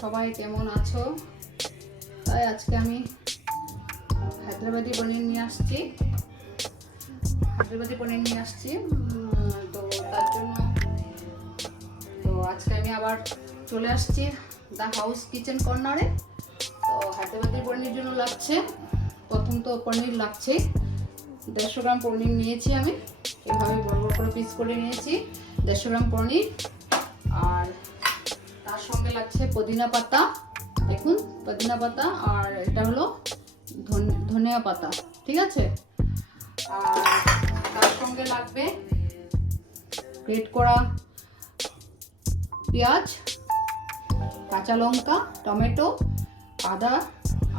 সবাই কেমন আছো? তাই আজকে আমি হায়দ্রাবাদি পনির নিয়ে আসছি। তো তার জন্য আজকে আমি আবার চলে আসছি দ্য হাউস কিচেন কর্নারে। তো হায়দ্রাবাদি পনির জন্য লাগছে, প্রথম তো পনির লাগছে। 150 গ্রাম পনির নিয়েছি আমি, এভাবে বড় বড় করে পিস করে নিয়েছি 150 গ্রাম পনির। আর তার সঙ্গে লাগছে পুদিনা পাতা, দেখুন পুদিনা পাতা, আর এটা হলো ধনিয়া পাতা, ঠিক আছে। আর তার সঙ্গে লাগবে গ্রেট করা পেঁয়াজ, কাঁচা লঙ্কা, টমেটো, আদা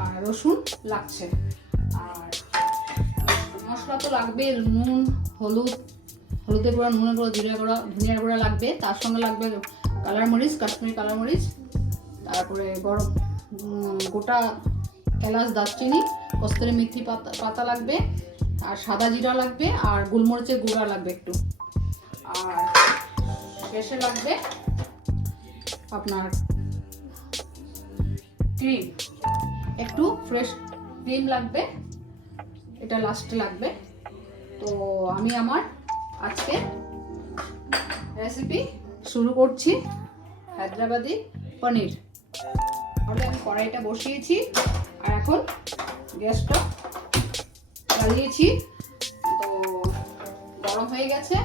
আর রসুন লাগছে। আর মশলা তো লাগবে, নুন, হলুদের গুঁড়া, নুনের গুঁড়া, জিরা গুঁড়া, ধনিয়ার গুঁড়া লাগবে। তার সঙ্গে লাগবে কালার মরিচ, কাশ্মীরি কালার মরিচ, তারপরে গরম গোটা এলাচ, দারচিনি, কস্তুরি মেথি পাতা লাগবে, আর সাদা জিরা লাগবে, আর গোলমরিচের গুঁড়া লাগবে একটু। আর শেষে লাগবে আপনার ক্রিম, একটু ফ্রেশ ক্রিম লাগবে, এটা লাস্টে লাগবে। তো আমি আমার আজকে রেসিপি শুরু করছি, হায়দ্রাবাদি পনির। তাহলে আমি কড়াইটা বসিয়েছি আর এখন গ্যাসটা জ্বালিয়েছি। তো গরম হয়ে গেছে,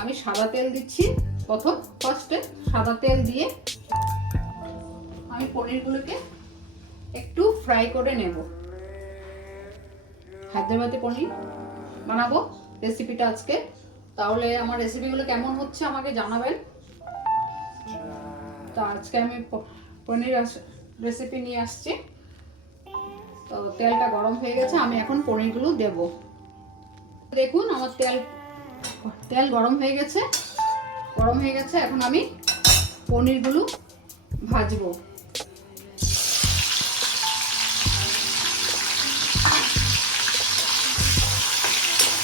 আমি সাদা তেল দিচ্ছি। ফার্স্টে সাদা তেল দিয়ে আমি পনিরগুলোকে একটু ফ্রাই করে নেব। হায়দ্রাবাদি পনির বানাবো রেসিপিটা আজকে। তাহলে আমার রেসিপিগুলো কেমন হচ্ছে আমাকে জানাবেন। তো আজকে আমি পনির রেসিপি নিয়ে আসছি। তো তেলটা গরম হয়ে গেছে, আমি এখন পনিরগুলো দেব। দেখুন আমার তেল গরম হয়ে গেছে। এখন আমি পনিরগুলো ভাজবো।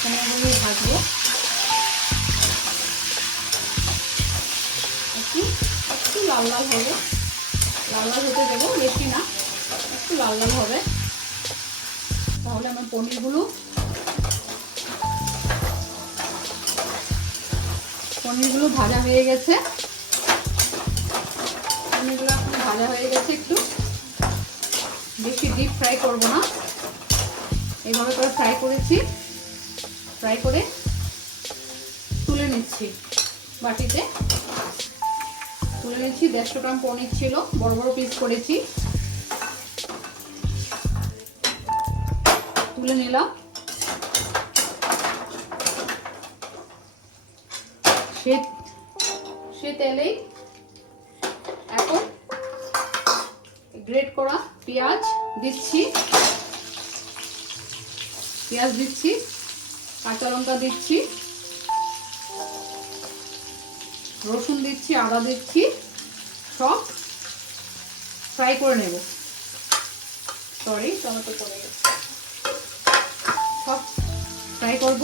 পনিরগুলো ভাজবো একটু লাল লাল হবে, লাল লাল হতে দেবো, বেশি না, একটু লাল লাল হবে। তাহলে আমার পনিরগুলো ভাজা হয়ে গেছে। পনিরগুলো এখন ভাজা হয়ে গেছে, একটু বেশি ডিপ ফ্রাই করব না, এইভাবে করে ফ্রাই করে তুলে নিচ্ছি বাটিতে। 150 গ্রাম পনির ছিল, বড় বড় পিস করেছি, তুলে নিলাম। সে তেলেই এখন গ্রেট করা পেঁয়াজ দিচ্ছি, কাঁচা লঙ্কা দিচ্ছি, রসুন দিচ্ছি, আদা দিচ্ছি, সব ফ্রাই করে নেব। টমেটো পড়ে গেছে, সব ফ্রাই করব।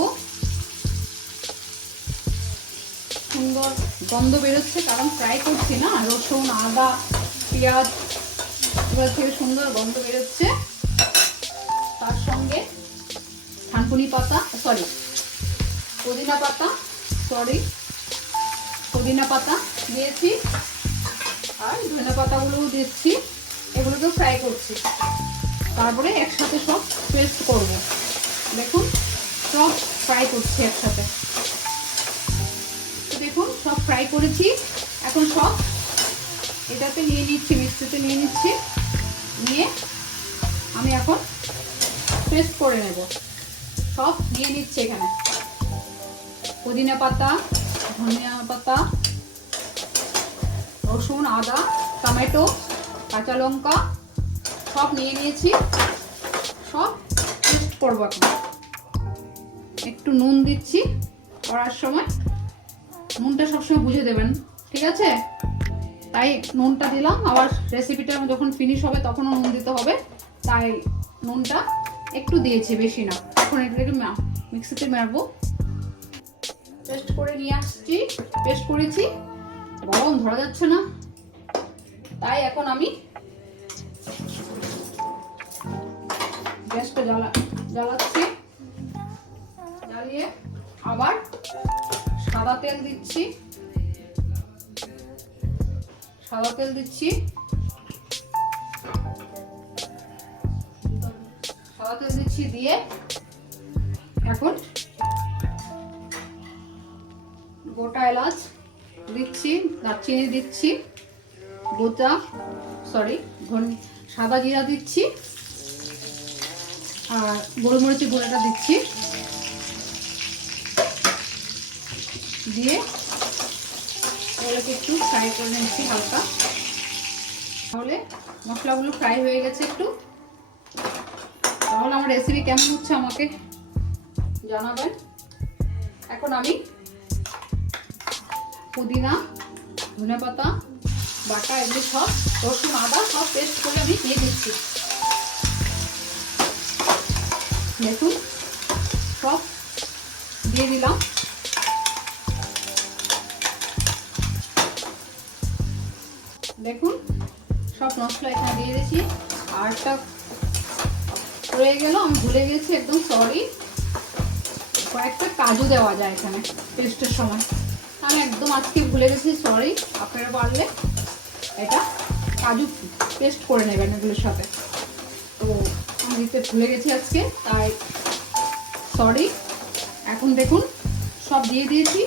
সুন্দর গন্ধ বেরোচ্ছে, কারণ ফ্রাই করছি না, রসুন, আদা, পেঁয়াজ, এবার থেকে সুন্দর গন্ধ বেরোচ্ছে। তার সঙ্গে পুদিনা পাতা দিয়েছি, আর ধনে পাতাগুলোও দিচ্ছি। এগুলোকে ফ্রাই করছি, তারপরে একসাথে সব পেস্ট করব। দেখুন সব ফ্রাই করছি একসাথে। দেখুন সব ফ্রাই করেছি, এখন সব এটাতে নিয়ে নিচ্ছি, মিক্সিতে নিয়ে নিচ্ছি, নিয়ে আমি এখন পেস্ট করে নেব। সব নিয়ে নিচ্ছি এখানে, পুদিনা পাতা, ধনিয়া পাতা, রসুন, আদা, টমেটো, কাঁচা লঙ্কা সব নিয়ে নিয়েছি, সব পেস্ট করবো। এখন একটু নুন দিচ্ছি, করার সময় নুনটা সবসময় বুঝে দেবেন, ঠিক আছে। তাই নুনটা দিলাম, আবার রেসিপিটা যখন ফিনিশ হবে তখনও নুন দিতে হবে, তাই নুনটা একটু দিয়েছি, বেশি না। এখন এটাকে মিক্সিতে মারবো। পেস্ট করেছি, গরম ধরা যাচ্ছে না, তাই এখন আমি গ্যাসটা জ্বালাচ্ছি, জ্বালিয়ে আবার সাদা তেল দিচ্ছি, দিয়ে এখন গোটা এলাচ দিচ্ছি, দারচিনি দিচ্ছি, সাদা জিরা দিচ্ছি, আর গোলমরিচের গুঁড়োটা দিচ্ছি, দিয়ে এগুলোকে একটু ফ্রাই করে নিচ্ছি হালকা। তাহলে মশলাগুলো ফ্রাই হয়ে গেছে একটু। তাহলে আমার রেসিপি কেমন হচ্ছে আমাকে জানাবেন। এখন আমি পুদিনা, ধনেপাতা বাটা এগুলো সব, রসুন আদা সব পেস্ট করে আমি দিয়ে দিচ্ছি। দেখুন সব দিয়ে দিলাম। দেখুন সব মশলা এখানে দিয়ে দিয়েছি। আরটা রয়ে গেল, আমি ভুলে গেছি, একদম সরি। কয়েকটা কাজু দেওয়া যায় এখানে পেস্টের সময়, আমি একদম আজকে ভুলে গেছি, সরি। আপনারা পারলে এটা কাজু পেস্ট করে নেবেন এগুলোর সাথে। তো আমি দিতে ভুলে গেছি আজকে, তাই সরি। এখন দেখুন সব দিয়ে দিয়েছি,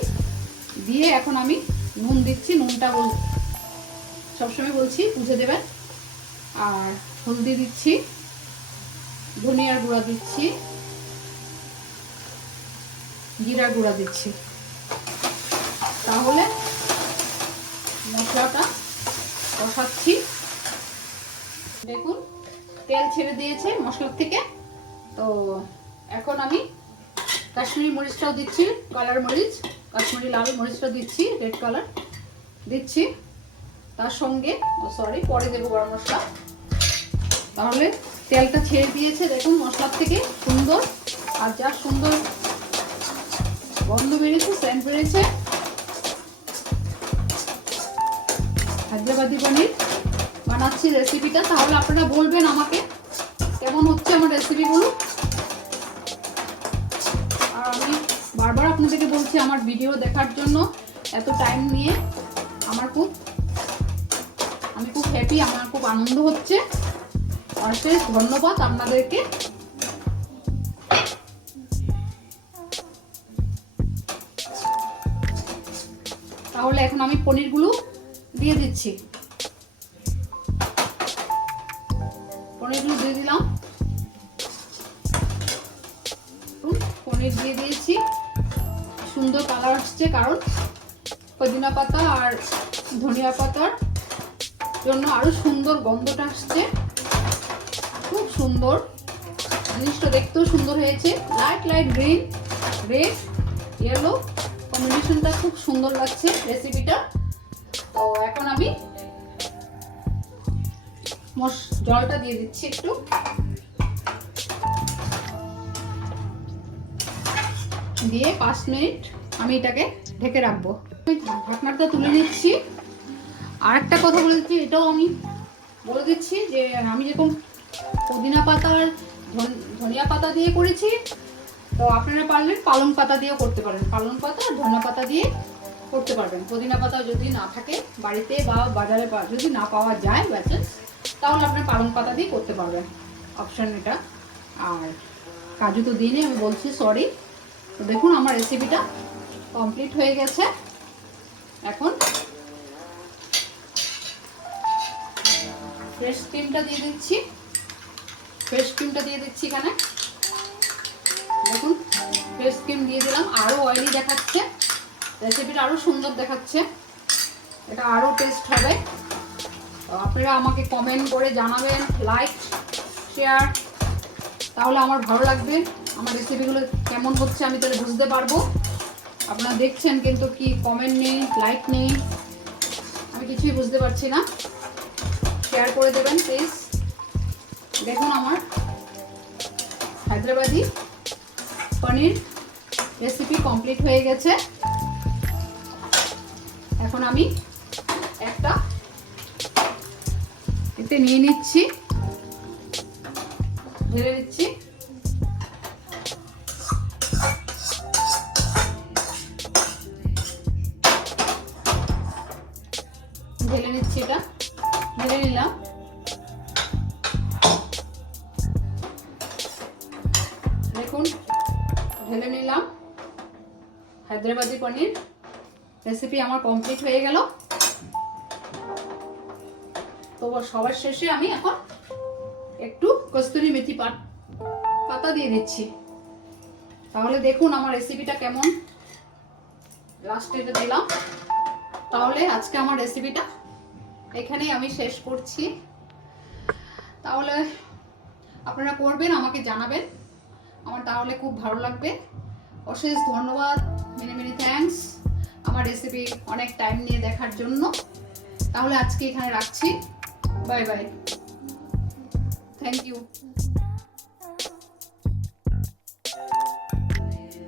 দিয়ে এখন আমি নুন দিচ্ছি। নুনটা সবসময় বলছি বুঝে দেবেন। আর হলদি দিচ্ছি, ধনিয়ার গুঁড়া দিচ্ছি, জিরা গুঁড়া দিচ্ছি। তাহলে মশলাটা কষাচ্ছি। দেখুন তেল ছেড়ে দিয়েছে মশলার থেকে। তো এখন আমি কাশ্মীরি মরিচটাও দিচ্ছি, কালার মরিচ, কাশ্মীরি লাল মরিচটা দিচ্ছি, রেড কালার দিচ্ছি। তার সঙ্গে সরি পরে দেবো গরম মশলা। তাহলে তেলটা ছেড়ে দিয়েছে দেখুন মশলার থেকে সুন্দর, আর যা সুন্দর গন্ধ বেরিয়েছে, সেন্ট বেরিয়েছে। হায়দ্রাবাদি পনির বানাচ্ছি রেসিপিটা। তাহলে আপনারা বলবেন আমাকে কেমন হচ্ছে আমার রেসিপিগুলো। আর আমি বারবার আপনাদেরকে বলছি আমার ভিডিও দেখার জন্য এত টাইম নিয়ে আমি খুব হ্যাপি, আমার খুব আনন্দ হচ্ছে। অশেষ ধন্যবাদ আপনাদেরকে। তাহলে এখন আমি পনিরগুলো দিয়ে দিচ্ছি। পনিরগুলো দিয়ে দিলাম। পনির দিয়ে দিয়েছি, সুন্দর কালার আসছে, কারণ পুদিনা পাতা আর ধনিয়া পাতার জন্য আরো সুন্দর গন্ধটা আসছে। খুব সুন্দর জিনিসটা, দেখতেও সুন্দর হয়েছে। Light light green, red, yellow কম্বিনেশনটা খুব সুন্দর লাগছে রেসিপিটা। তো এখন আমি জলটা দিয়ে দিচ্ছি একটু। দিয়ে 5 মিনিট আমি এটাকে ঢেকে রাখবো। ঢাকনাটা তুলে নিচ্ছি। আর একটা কথা বলে দিচ্ছি, এটাও আমি বলে দিচ্ছি যে আমি যেরকম পুদিনা পাতা আর ধনিয়া পাতা দিয়ে করেছি, তো আপনারা পারলে পালং পাতা দিয়েও করতে পারেন। পালং পাতা আর ধনিয়া পাতা দিয়ে করতে পারবেন। পুদিনা পাতা যদি না থাকে বাড়িতে বা বাজারে যদি না পাওয়া যায় বাইচান্স, তাহলে আপনার পালং পাতা দিয়ে করতে পারবেন, অপশন এটা। আর কাজু তো দিইনি, আমি বলছি সরি। তো দেখুন আমার রেসিপিটা কমপ্লিট হয়ে গেছে। এখন ফ্রেশ ক্রিমটা দিয়ে দিচ্ছি। এখানে দেখুন ফ্রেশ ক্রিম দিয়ে দিলাম। আরো অয়েলি দেখাচ্ছে, রেসিপিটা আরো সুন্দর দেখাচ্ছে, এটা আরো টেস্ট হবে। তো আপনারা আমাকে কমেন্ট করে জানাবেন, লাইক শেয়ার, তাহলে আমার ভালো লাগবে। আমার রেসিপিগুলো কেমন হচ্ছে আমি তাহলে বুঝতে পারবো। আপনারা দেখছেন কিন্তু কি কমেন্ট নেই, লাইক নেই, আমি কিছুই বুঝতে পারছি না। শেয়ার করে দেবেন প্লিজ। দেখুন আমার হায়দ্রাবাদি পনির রেসিপি কমপ্লিট হয়ে গেছে। এখন আমি একটা এতে নিয়ে নিচ্ছি, ঢেলে দিচ্ছি। ঢেলে নিচ্ছি, এটা ঢেলে নিলাম। দেখুন ঢেলে নিলাম। হায়দ্রাবাদি পনির রেসিপি আমার কমপ্লিট হয়ে গেল। তো সবার শেষে আমি এখন একটু কস্তুরি মেথি পাতা দিয়ে দিচ্ছি। তাহলে দেখুন আমার রেসিপিটা কেমন। লাস্টে এটা দিলাম। তাহলে আজকে আমার রেসিপিটা এখানেই আমি শেষ করছি। তাহলে আপনারা করবেন, আমাকে জানাবেন, আমার তাহলে খুব ভালো লাগবে। অশেষ ধন্যবাদ, মেনি মেনি থ্যাঙ্কস আমার রেসিপি অনেক টাইম নিয়ে দেখার জন্য। তাহলে আজকে এখানে রাখছি। Bye bye, thank you.